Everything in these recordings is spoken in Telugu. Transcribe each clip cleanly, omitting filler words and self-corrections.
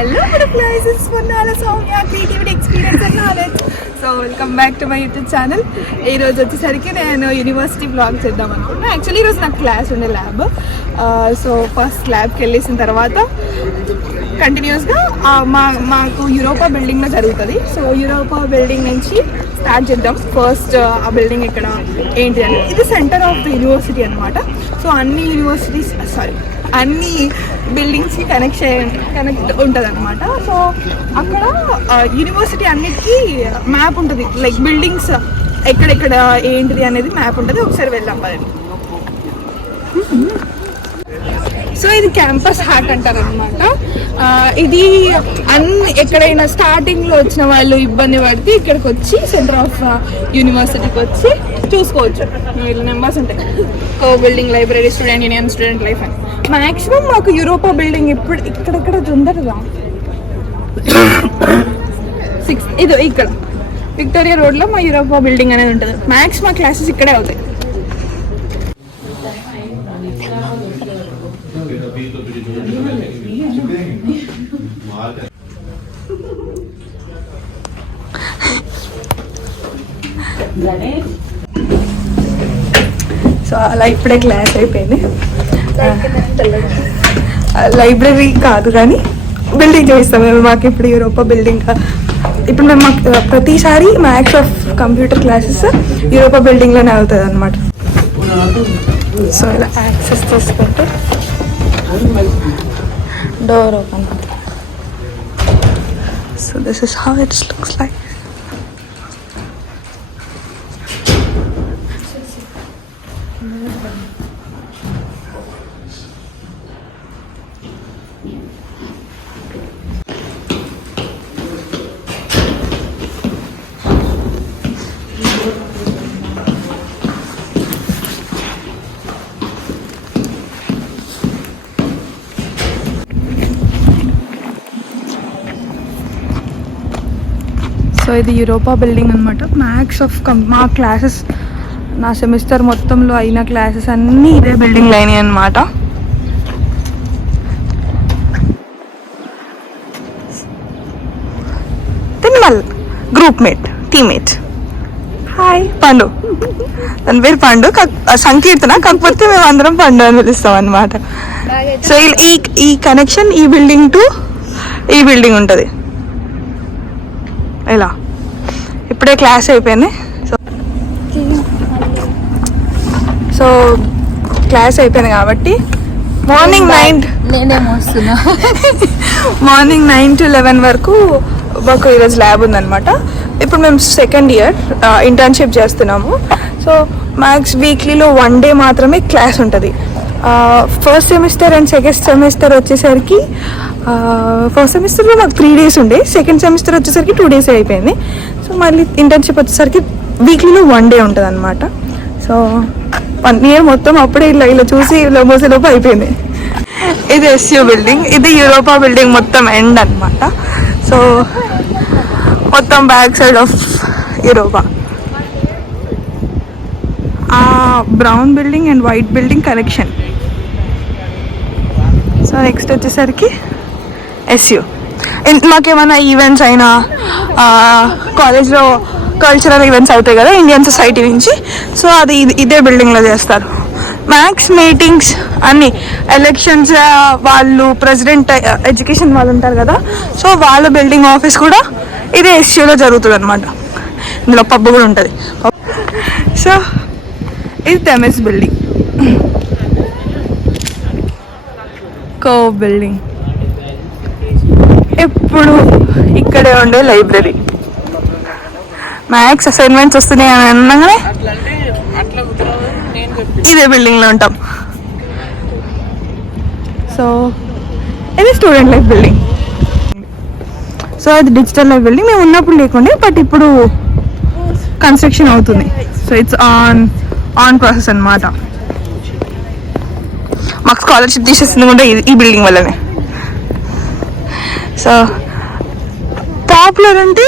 Hello butterflies, it's Purnala Soumya, Creativity Experience and Knowledge. So welcome back to my YouTube channel. ఈ రోజు వచ్చేసరికి నేను యూనివర్సిటీ బ్లాగ్ చేద్దాం అనుకున్నాను. యాక్చువల్లీ ఈరోజు నాకు క్లాస్ ఉండే ల్యాబ్. సో ఫస్ట్ ల్యాబ్కి వెళ్ళేసిన తర్వాత కంటిన్యూస్గా మాకు యూరోపా బిల్డింగ్లో జరుగుతుంది. సో యూరోపా బిల్డింగ్ నుంచి స్టార్ట్ చేద్దాం. ఫస్ట్ ఆ బిల్డింగ్ ఇక్కడ ఏంటి అని, ఇది సెంటర్ ఆఫ్ ద యూనివర్సిటీ అనమాట. సో అన్ని బిల్డింగ్స్కి కనెక్ట్ ఉంటుంది అనమాట. సో అక్కడ యూనివర్సిటీ అన్నిటికీ మ్యాప్ ఉంటుంది, లైక్ బిల్డింగ్స్ ఎక్కడెక్కడ ఏంటిది అనేది మ్యాప్ ఉంటుంది. ఒకసారి వెళ్దాం పదండి. సో ఇది క్యాంపస్ హ్యాక్ అంటారు అనమాట. ఇది ఎక్కడైనా స్టార్టింగ్లో వచ్చిన వాళ్ళు ఇబ్బంది పడితే ఇక్కడికి వచ్చి సెంటర్ ఆఫ్ యూనివర్సిటీకి వచ్చి చూసుకోవచ్చు. వీళ్ళ నెంబర్స్ ఉంటాయి, co building, library, student union, student life అని. మ్యాక్సిమం మాకు యూరోపా బిల్డింగ్ ఇప్పుడు ఇక్కడెక్కడ ఉందరుగా 6 ఇది ఇక్కడ విక్టోరియా రోడ్లో మా యూరోపా బిల్డింగ్ అనేది ఉంటుంది. మ్యాక్స్ మా క్లాసెస్ ఇక్కడే అవుతాయి. సో అలా ఇప్పుడే క్లాస్ అయిపోయింది. లైబ్రరీ కాదు కానీ బిల్డింగ్ చూపిస్తాం మేము. మాకు ఇప్పుడు యూరోపా బిల్డింగ్, ఇప్పుడు మేము ప్రతిసారి maths of computer classes Europa బిల్డింగ్లోనే అవుతుంది అనమాట. సో ఇలా యాక్సెస్ చేసుకుంటే డోర్ ఓపెన్ అవుతుంది. So this is how it looks like. So ఇది యూరోపా బిల్డింగ్ అనమాట. మ్యాథ్స్ ఆఫ్ మా క్లాసెస్, నా సెమిస్టర్ మొత్తంలో అయిన క్లాసెస్ అన్నీ ఇదే బిల్డింగ్లో అయినాయి అనమాట. తిన్మల్ group mate, teammate. Hi Pandu, తన పేరు పండు, సంకీర్తన, కాకపోతే మేము అందరం పండు అని పిలుస్తాం అనమాట. సో ఈ కనెక్షన్ ఈ బిల్డింగ్ టు ఈ బిల్డింగ్ ఉంటుంది. ఇలా ఇప్పుడే క్లాస్ అయిపోయింది. సో క్లాస్ అయిపోయింది కాబట్టి మార్నింగ్ 9 to 11 వరకు మాకు ఈరోజు ల్యాబ్ ఉందన్నమాట. ఇప్పుడు మేము సెకండ్ ఇయర్ ఇంటర్న్షిప్ చేస్తున్నాము. సో మ్యాథ్స్ వీక్లీలో 1 day మాత్రమే క్లాస్ ఉంటుంది. First semester and second semester వచ్చేసరికి ఫస్ట్ సెమిస్టర్లో నాకు 3 days ఉండే, సెకండ్ సెమిస్టర్ వచ్చేసరికి 2 days అయిపోయింది. సో మళ్ళీ ఇంటర్న్షిప్ వచ్చేసరికి వీక్లీలో 1 day ఉంటుంది అనమాట. సో 1 year మొత్తం అప్పుడే ఇలా చూసి మోసేలోపు అయిపోయింది. ఇది ఎస్యూ బిల్డింగ్, ఇది యూరోపా బిల్డింగ్ మొత్తం ఎండ్ అనమాట. సో మొత్తం back side of Europa. Brown building and white building connection. So next వచ్చేసరికి ఎస్యూ. మాకేమైనా ఈవెంట్స్ అయినా కాలేజ్లో కల్చరల్ ఈవెంట్స్ అవుతాయి కదా ఇండియన్ సొసైటీ నుంచి, సో అది ఇదే బిల్డింగ్లో చేస్తారు. మ్యాథ్స్ మీటింగ్స్ అన్నీ, ఎలక్షన్స్ వాళ్ళు, ప్రెసిడెంట్ ఎడ్యుకేషన్ వాళ్ళు ఉంటారు కదా, సో వాళ్ళ బిల్డింగ్ ఆఫీస్ కూడా ఇదే ఎస్యూలో జరుగుతుంది అనమాట. ఇందులో పబ్ కూడా ఉంటుంది. సో ఇది థెమిస్ బిల్డింగ్, కో బిల్డింగ్. ఎప్పుడు ఇక్కడే ఉండే లైబ్రరీ. మ్యాథ్స్ అసైన్మెంట్స్ వస్తున్నాయి అని అనగానే ఇదే బిల్డింగ్లో ఉంటాం. సో ఇది స్టూడెంట్ లైఫ్ బిల్డింగ్. సో అది డిజిటల్ లైఫ్ బిల్డింగ్. మేము ఉన్నప్పుడు లేకుండే, బట్ ఇప్పుడు కన్స్ట్రక్షన్ అవుతుంది. సో ఇట్స్ ఆన్ ప్రాసెస్ అనమాట. మాకు స్కాలర్షిప్ తీసేస్తుంది కూడా ఈ బిల్డింగ్ వల్లనే. సో పాపులర్ అంటే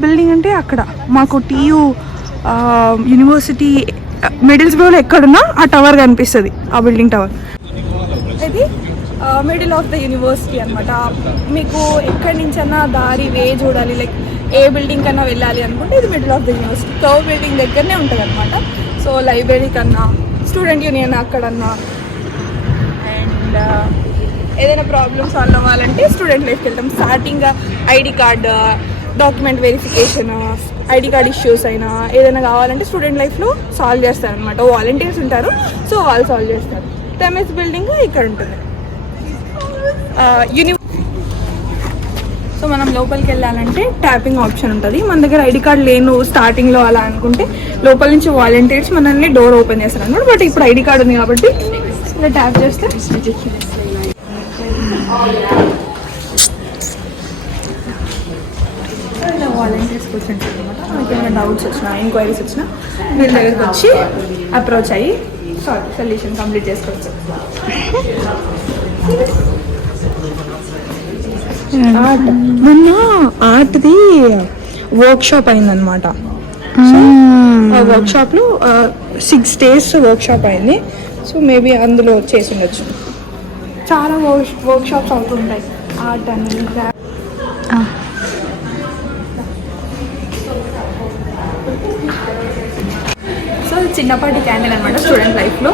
బిల్డింగ్ అంటే అక్కడ మాకు టీయూ యూనివర్సిటీ మిడిల్స్బ్రోలో ఎక్కడున్నా ఆ టవర్ కనిపిస్తుంది, ఆ బిల్డింగ్ టవర్. ఇది మిడిల్ ఆఫ్ ద యూనివర్సిటీ అనమాట. మీకు ఎక్కడి నుంచైనా దారి వే చూడాలి, లైక్ ఏ బిల్డింగ్ కన్నా వెళ్ళాలి అనుకుంటే ఇది middle of the university. Curve building దగ్గరనే ఉంటుంది అనమాట. సో లైబ్రరీ కన్నా, స్టూడెంట్ యూనియన్ అక్కడన్నా, అండ్ ఏదైనా ప్రాబ్లమ్ సాల్వ్ అవ్వాలంటే స్టూడెంట్ లైఫ్కి వెళ్తాం. Starting ID card, document verification, ID card issues అయినా ఏదైనా కావాలంటే స్టూడెంట్ లైఫ్లో సాల్వ్ చేస్తారనమాట. వాలంటీర్స్ ఉంటారు, సో వాళ్ళు సాల్వ్ చేస్తారు. ఎంఎస్ బిల్డింగ్ ఇక్కడ ఉంటుంది. సో మనం లోపలికి వెళ్ళాలంటే ట్యాపింగ్ ఆప్షన్ ఉంటుంది. మన దగ్గర ఐడి కార్డ్ లేను స్టార్టింగ్లో అలా అనుకుంటే లోపల నుంచి వాలంటీర్స్ మనల్ని డోర్ ఓపెన్ చేస్తారు అనమాట. బట్ ఇప్పుడు ఐడి కార్డ్ ఉంది కాబట్టి ఇలా ట్యాప్ చేస్తే ఇలా వాలంటీర్స్ కూర్చుంటారు అనమాట. మనకి ఏమైనా డౌట్స్ వచ్చినా, ఎంక్వైరీస్ వచ్చినా వీళ్ళ దగ్గరికి వచ్చి అప్రోచ్ అయ్యి సొల్యూషన్ కంప్లీట్ చేసుకోవచ్చు. మొన్న ఆర్ట్ది వర్క్ షాప్ అయిందనమాట. ఆ వర్క్ షాప్లో 6 days వర్క్ షాప్ అయింది. సో మేబీ అందులో చేసి ఉండొచ్చు. చాలా వర్క్ షాప్స్ అవుతుంటాయి ఆర్ట్ అని. సో చిన్నపాటి క్యాండిల్ అనమాట స్టూడెంట్ లైఫ్లో.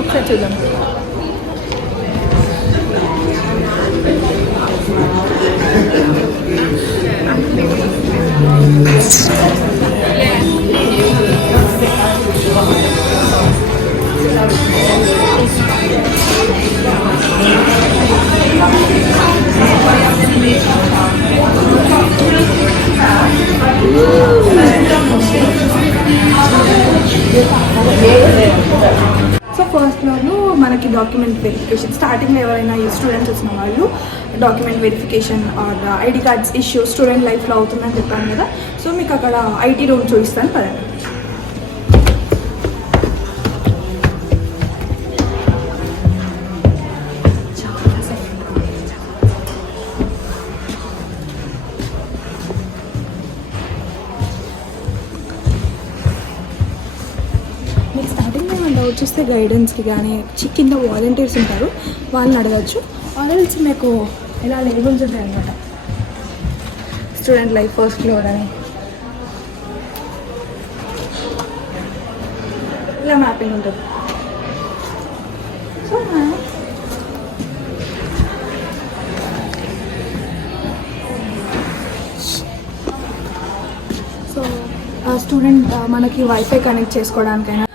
ఒకసారి చూద్దాం. సో ఫస్ట్ ఫ్లోర్లో మనకి డాక్యుమెంట్ వెరిఫికేషన్, స్టార్టింగ్లో ఎవరైనా స్టూడెంట్స్ వచ్చిన వాళ్ళు document verification are ID cards issue student లైఫ్లో అవుతుందని చెప్పాను కదా. సో మీకు అక్కడ ఐటీ రూమ్ చూపిస్తాను పదండి. మీకు స్టార్టింగ్లో ఏమైనా డౌట్స్ వస్తే గైడెన్స్కి కానీ కింద వాలంటీర్స్ ఉంటారు, వాళ్ళని అడగచ్చు. ఆల్రెడీ మీకు ఇలా లేబుల్స్ ఉంటాయి అనమాట. స్టూడెంట్ లైఫ్ ఫస్ట్ ఫ్లోర్ అని ఇలా మ్యాపింగ్ ఉంటుంది. సో స్టూడెంట్ మనకి వైఫై కనెక్ట్ చేసుకోవడానికైనా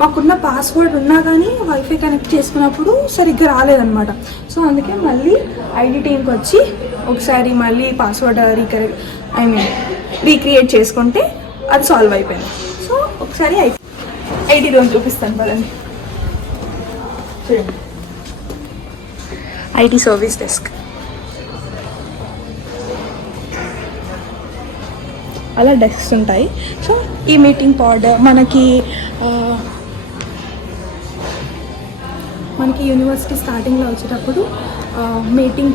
మాకున్న పాస్వర్డ్ ఉన్నా కానీ వైఫై కనెక్ట్ చేసుకున్నప్పుడు సరిగ్గా రాలేదన్నమాట. సో అందుకే మళ్ళీ ఐడి టీమ్కి వచ్చి ఒకసారి మళ్ళీ పాస్వర్డ్ రీక్రియేట్ చేసుకుంటే అది సాల్వ్ అయిపోయింది. సో ఒకసారి ఐడి రూమ్ చూపిస్తాను పదండి. చూడండి, ఐటీ సర్వీస్ డెస్క్. అలా డెస్క్స్ ఉంటాయి. సో ఈ మీటింగ్ పాడ్ మనకి యూనివర్సిటీ స్టార్టింగ్లో వచ్చేటప్పుడు మీటింగ్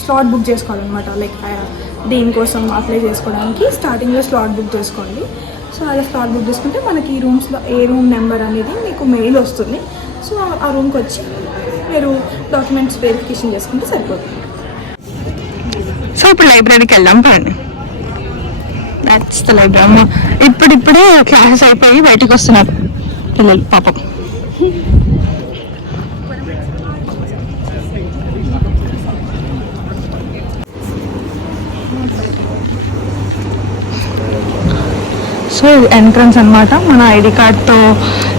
స్లాట్ బుక్ చేసుకోవాలన్నమాట. లైక్ దీనికోసం అప్లై చేసుకోవడానికి స్టార్టింగ్లో స్లాట్ బుక్ చేసుకోండి. సో అలా స్లాట్ బుక్ చేసుకుంటే మనకి ఈ రూమ్స్లో ఏ రూమ్ నెంబర్ అనేది మీకు మెయిల్ వస్తుంది. సో ఆ రూమ్కి వచ్చి మీరు డాక్యుమెంట్స్ వెరిఫికేషన్ చేసుకుంటే సరిపోతుంది. సో ఇప్పుడు లైబ్రరీకి వెళ్దాం పదండి. That's the library. ఇప్పుడిప్పుడే క్లాసెస్ అయిపోయి బయటకు వస్తున్నారు పిల్లలు పాపం. సో ఇది ఎంట్రన్స్ అనమాట. మన ఐడి కార్డ్తో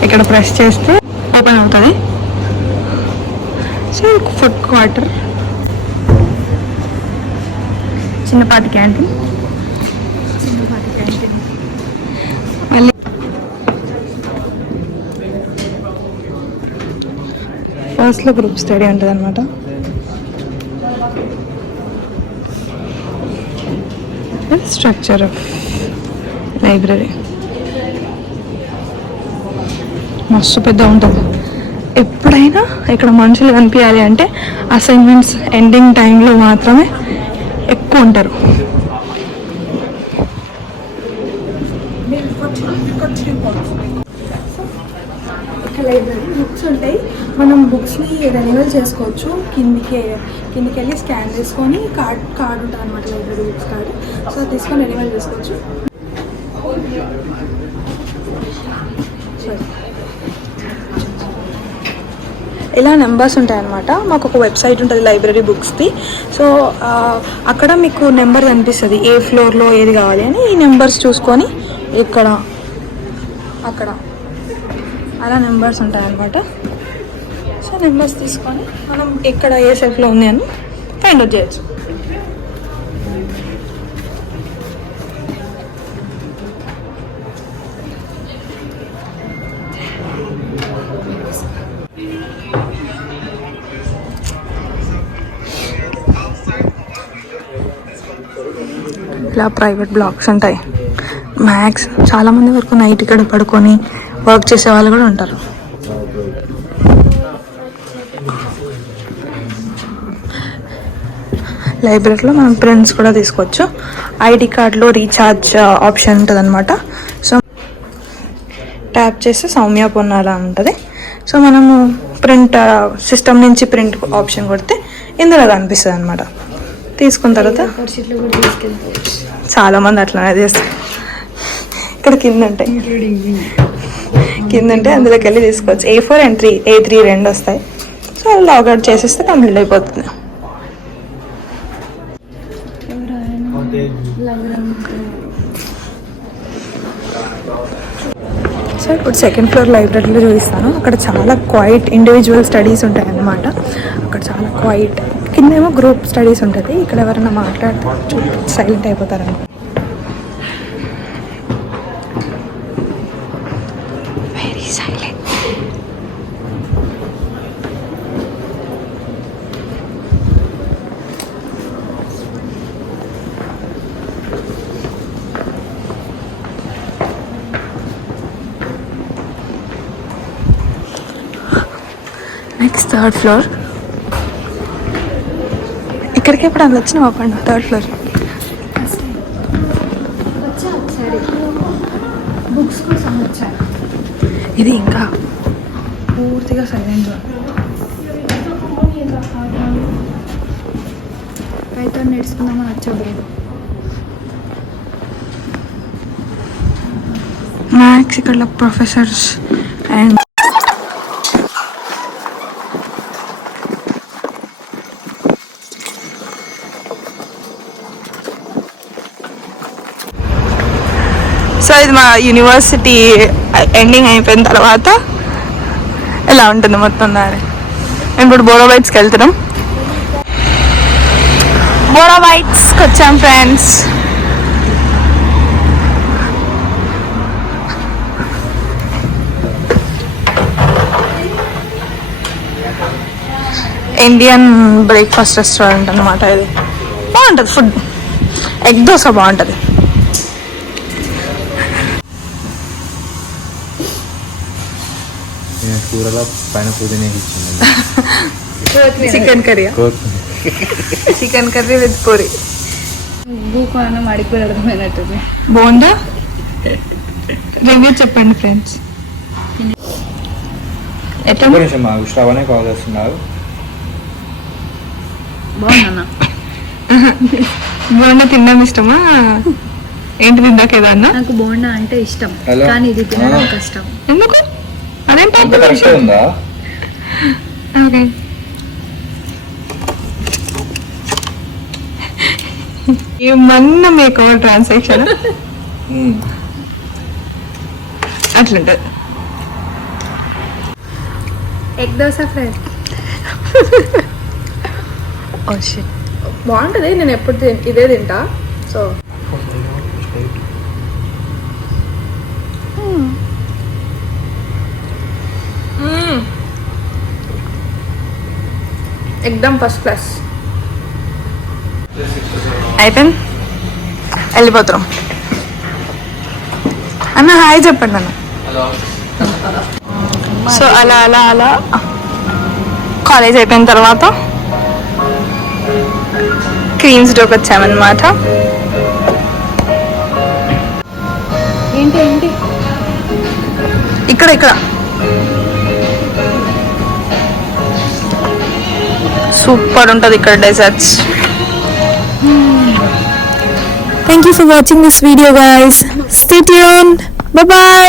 ఇక్కడ ప్రెస్ చేస్తే ఓపెన్ అవుతుంది. సో ఫుడ్ క్వార్టర్, చిన్నపాటి క్యాంటీన్. మళ్ళీ ఫస్ట్లో గ్రూప్ స్టడీ ఉంటుంది అనమాట. స్ట్రక్చర్ ఆఫ్ లైబ్రరీ మస్తు పెద్ద ఉంటుంది. ఎప్పుడైనా ఇక్కడ మనుషులు కనిపించాలి అంటే అసైన్మెంట్స్ ఎండింగ్ టైంలో మాత్రమే ఎక్కువ ఉంటారు. ఇక్కడ లైబ్రరీ బుక్స్ ఉంటాయి. మనం బుక్స్ని రెన్యువల్ చేసుకోవచ్చు. కిందికి వెళ్ళి స్కాన్ చేసుకొని కార్డు ఉంటుంది అనమాట, లైబ్రరీ బుక్స్ కార్డు. సో తీసుకొని రెన్యువల్ చేసుకోవచ్చు. ఇలా నెంబర్స్ ఉంటాయన్నమాట. మాకు ఒక వెబ్సైట్ ఉంటుంది లైబ్రరీ బుక్స్ది. సో అక్కడ మీకు నెంబర్ కనిపిస్తుంది, ఏ ఫ్లోర్లో ఏది కావాలి అని. ఈ నెంబర్స్ చూసుకొని ఇక్కడ అక్కడ అలా నెంబర్స్ ఉంటాయన్నమాట. సో నెంబర్స్ తీసుకొని మనం ఎక్కడ ఏ షెల్ఫ్లో ఉంది అని ఫైండ్ అవుట్ చేయొచ్చు. ఇలా ప్రైవేట్ బ్లాక్స్ ఉంటాయి. మ్యాక్స్ చాలామంది వరకు నైట్ ఇక్కడ పడుకొని వర్క్ చేసే వాళ్ళు కూడా ఉంటారు. లైబ్రరీలో మనం ప్రింట్స్ కూడా తీసుకోవచ్చు. ఐడి కార్డ్లో రీఛార్జ్ ఆప్షన్ ఉంటుంది అనమాట. సో ట్యాప్ చేస్తే సౌమ్య పొన్నాల ఉంటుంది. సో మనము ప్రింట్ సిస్టమ్ నుంచి ప్రింట్ ఆప్షన్ కొడితే ఇందులో కనిపిస్తుంది అనమాట. తీసుకున్న తర్వాత చాలామంది అట్లానే చేస్తారు. ఇక్కడ కింద ఉంటాయి, అందులోకి వెళ్ళి తీసుకోవచ్చు. A4 and A3 రెండు వస్తాయి. సో లాగౌట్ చేసేస్తే కంప్లీట్ అయిపోతుంది. సో ఇప్పుడు సెకండ్ ఫ్లోర్ లైబ్రరీలో చూపిస్తాను. అక్కడ చాలా క్వైట్ ఇండివిజువల్ స్టడీస్ ఉంటాయి అన్నమాట. అక్కడ చాలా క్వైట్. కిందేమో గ్రూప్ స్టడీస్ ఉంటుంది. ఇక్కడ ఎవరైనా మాట్లాడితే సైలెంట్ అయిపోతారని. Very silent. Next third floor. ఇక్కడికి ఎప్పుడు అందులో వచ్చినా పండు. థర్డ్ ఫ్లోర్ బుక్స్ కోసం వచ్చాను. ఇది ఇంకా పూర్తిగా సైలెంట్. పైతో నేర్చుకుందామని వచ్చాడు. మ్యాథ్స్ ఇక్కడ ప్రొఫెసర్స్ అండ్ సో ఇది మా యూనివర్సిటీ ఎండింగ్ అయిపోయిన తర్వాత ఎలా ఉంటుంది మొత్తం దాని. మేము ఇప్పుడు బోరోబైట్స్కి వెళ్తున్నాం. బోరోబైట్స్కి వచ్చాం ఫ్రెండ్స్. ఇండియన్ బ్రేక్ఫాస్ట్ రెస్టారెంట్ అనమాట. ఇది బాగుంటుంది ఫుడ్. ఎగ్ దోశ బాగుంటుంది. కూరలో పైన పుదీనా ఇచ్చింది. Chicken curry with puri. భూకోణం అడిగిపోయి అర్థమైనట్టుంది. బాగుందా? రివ్యూ చెప్పండి ఫ్రెండ్స్. శ్రవణే కాల్ చేస్తున్నారు. బాగుందన్నా. బోండా తినడం ఇష్టమా? ఏంటి తిందాక ఏదన్నా? నాకు బోండా అంటే ఇష్టం, కానీ ఇది తినడం కష్టం. ఎందుకు? అదేంటి? ఓకే. ఏమన్నా మీకు ట్రాన్సాక్షన్ అట్లుంటది. ఎగ్ దోశ ఫ్రై బాగుంటుంది. నేను ఎప్పుడు ఇదే తింటా. సో ఎక్దమ్ ఫస్ట్ క్లాస్. అయిపోయింది, వెళ్ళిపోతున్నాం. అన్న హాయ్ చెప్పండి అన్న. సో అలా అలా అలా కాలేజ్ అయిపోయిన తర్వాత క్వీన్స్ డోకి వచ్చామన్నమాట. ఏంటి ఏంటి ఇక్కడ ఇక్కడ సూపర్ ఉంటుంది ఇక్కడ desserts. Thank you for watching this video, guys. Stay tuned. Bye bye.